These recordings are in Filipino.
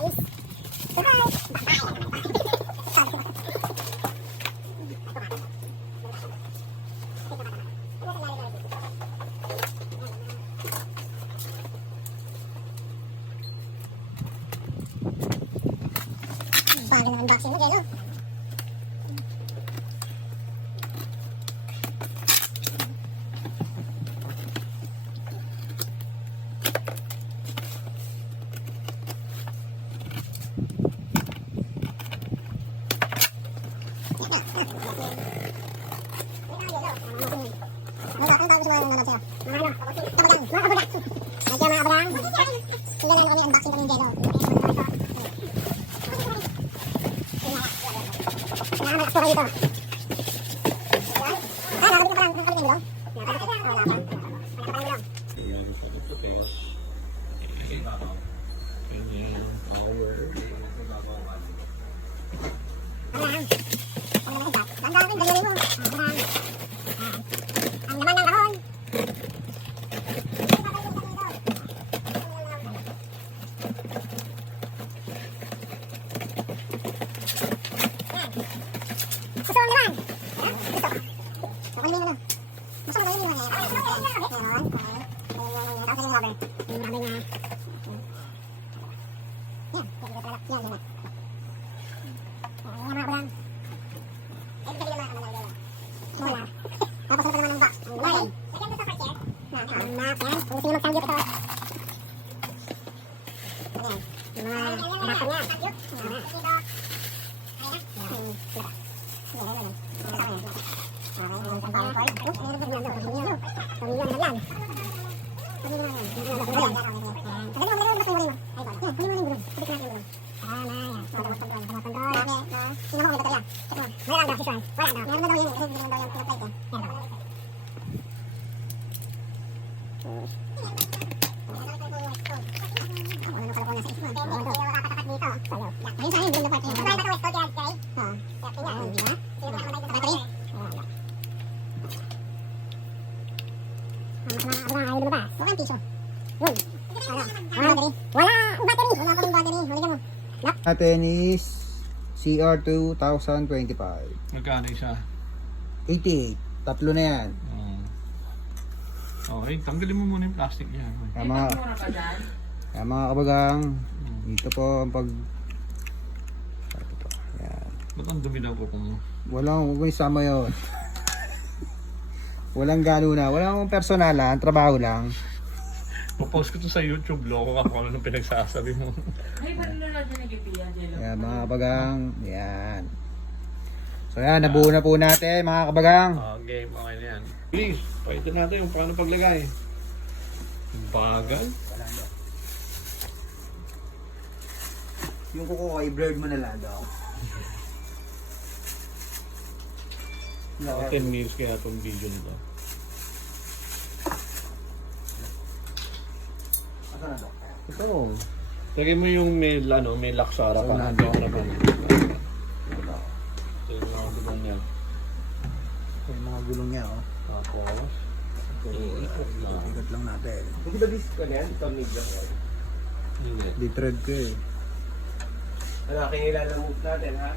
guys. Surprise! Bago ng unboxing mo, Jello. Natin is CR 2025. Magkano isa? 88. Tatlo na yan. Okay, tanggalin mo muna yung plastic niya. Kaya mga kabagang, dito po ang pag... Yan. Ba't ang dumi na po kung... Huwag mo isama yun. Walang gano na. Walang personalan. Trabaho lang. Popost ko to sa YouTube, loko ka kung ano nung pinagsasabi mo. Ay, paano na natin nag-ipiya, Jello? Yan mga kabagang. Yan. So yan, nabuo na po natin mga kabagang. Game, okay na yan. Please, pakita natin yung paano paglagay. Bagal. Yung kuko ko, i-blurred mo na lang daw. 10 minutes kaya itong video nito. Ito. Lagay mo yung may lock sa harapan. Ito na ba? Ito yung mga gulong niya. Ito yung mga gulong niya, oh. Tapos, Ikot lang natin. Hindi ba disco na yan? Ito ang media ko. hindi. Di-thread ko eh. Ano, kinilala move natin ha?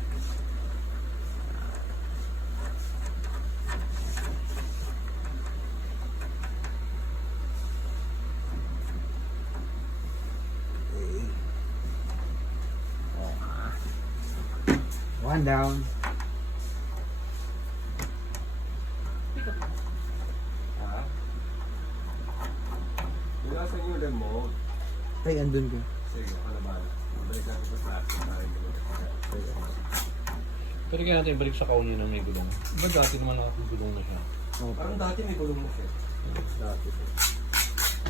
One down. Ha? Wala sa inyo remote. Ay, andun ko. Sige, kalaban. Mabalik natin sa plastic para hindi mo. Pero kaya natin balik sa kauni ng may gulong. Ba dati naman nakakagulong na siya? Okay. Parang dati may gulong na siya. Dati.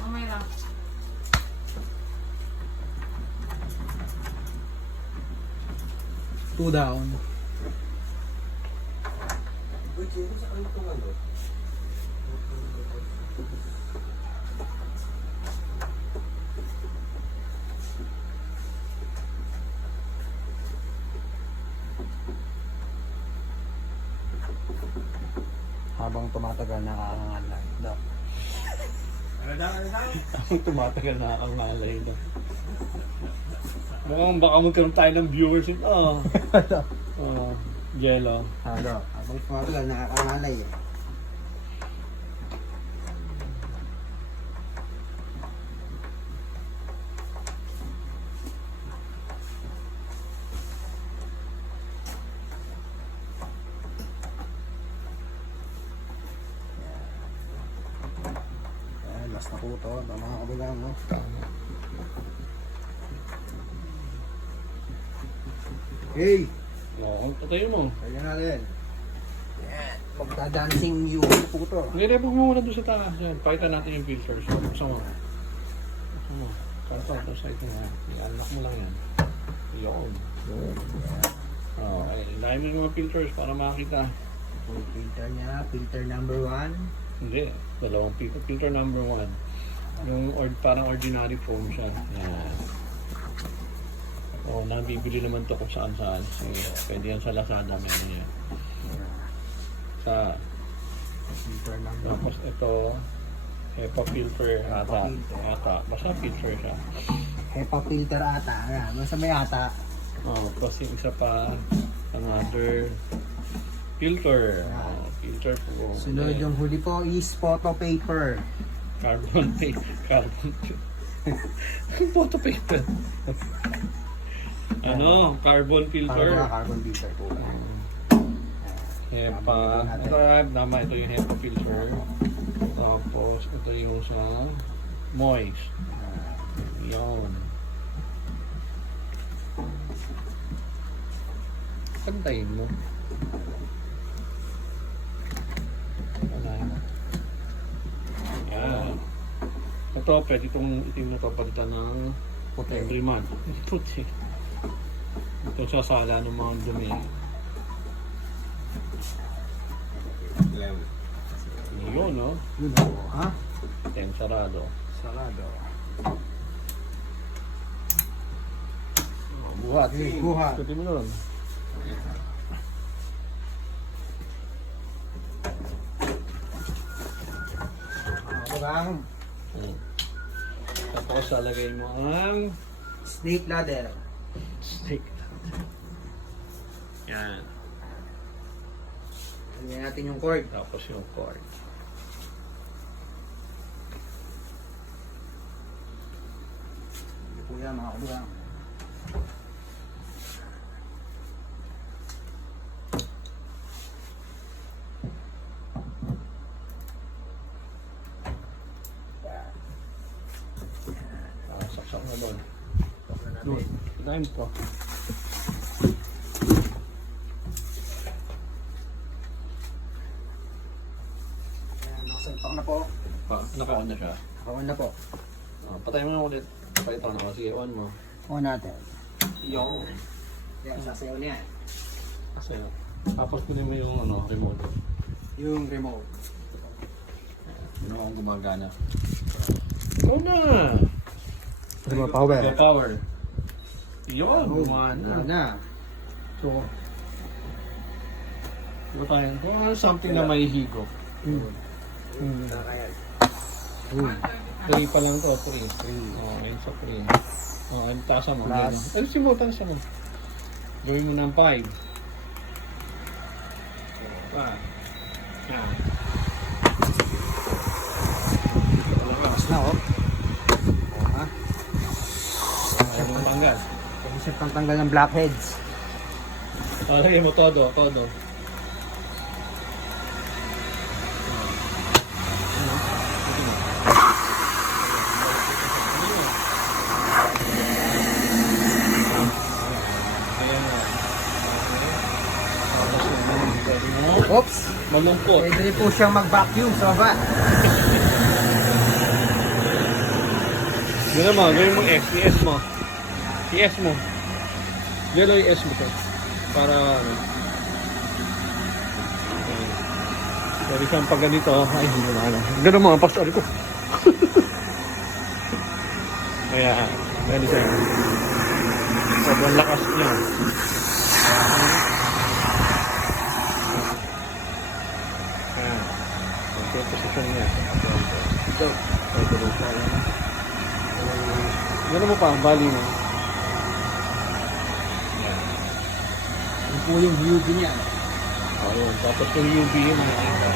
Mamay lang. Two down. Uy, Chino, sa kanito nga no? Habang tumatagal nakakangalay. Dok. Ano daw? Ang tumatagal na ang malay na. Mukhang baka magkaroon tayo ng viewers ito. Jello. Halo. Habang pumatagal, nakakangalay eh. Last na po ito. Mga kabilang, no? Tama. Hey! Oo, patayin mo. Kaya natin. Yan. Pagdadancing yung po ito. Nire-remove mo muna doon sa taas. Yan. Pakita natin yung filters. Buksan mo. Buksan mo. Ito sa ito nga. I-unlock mo lang yan. Yun. Okay. Lahat mo yung mga filters para makakita. Yung filter niya, filter number 1. Hindi. Dalawang filter. Filter number 1. Yung parang ordinary foam siya. Yan. Nabibili naman to kung saan-saan. So, pwede yan sa Lazada. Meron yan. Filter number Tapos ito, HEPA filter ata. Basta filter siya. HEPA filter ata. Basta may ata. Tapos yung isa pa, another filter. Filter po. Sunod yung huli po is photo paper. Carbon paper. Photo paper. Carbon filter. Carbon filter po. HEPA. Ito yung HEPA filter. Tapos ito yung sa moist. Yan. Pantayin mo. Yan. Ito, pwede itong itim na ito palitan ng Puti. every month. Puti. Ito sa sala ng mga dumi. Yun, no? Yun po. Ha? Sarado. Sarado. Buhat. Buhat. Ikutin mo nun. Bang. Tapos lalagay mo ang Snake ladder. stick. Yan. Lagyan natin yung cord. Tapos yung cord. Ito po yan mga kabilang. Saksak na doon. Doon. Dahil po. Nakasalpak na po. Naka-on na siya. Naka-on na po. Patay mo na ulit. Palitan mo. Sige, on mo. On natin. Yo. Yan, sasayaw na yan. Kasi, tapos kunin mo yung remote. Yung remote. Yun ang gumagana. Ikaw na! Remote power. Yung power. Yun, gumana. Na. So, ito tayo. Something na may higop. Kaya. 3 pa lang to, 3. Ngayon sa 3. Ang tasa mo. Plus. Ano tasa mo? Gawin mo ng 5. Yan. Tapos na oh. Ha? Ayaw mong tanggal. Isip kang tanggal ng blackheads. Lagay mo todo. Oops! Malungkot. Pwede rin po siyang mag-vacuum sa baba. Gano'n mo, gawin mo S. I-S mo. I-S mo. Gano'n i-S mo to. Para pwede siyang pag ganito. Ay, hindi naman ano. Gano'n mo, pasari ko. Kaya, pwede siya. Sobrang lakas niya. Kaya, ito yung posisyon niya. Ito. Pwede rin siya. Gano'n mo pa, bali mo. po yung UV niya. Ayun, dapat yung UV yung nakikita.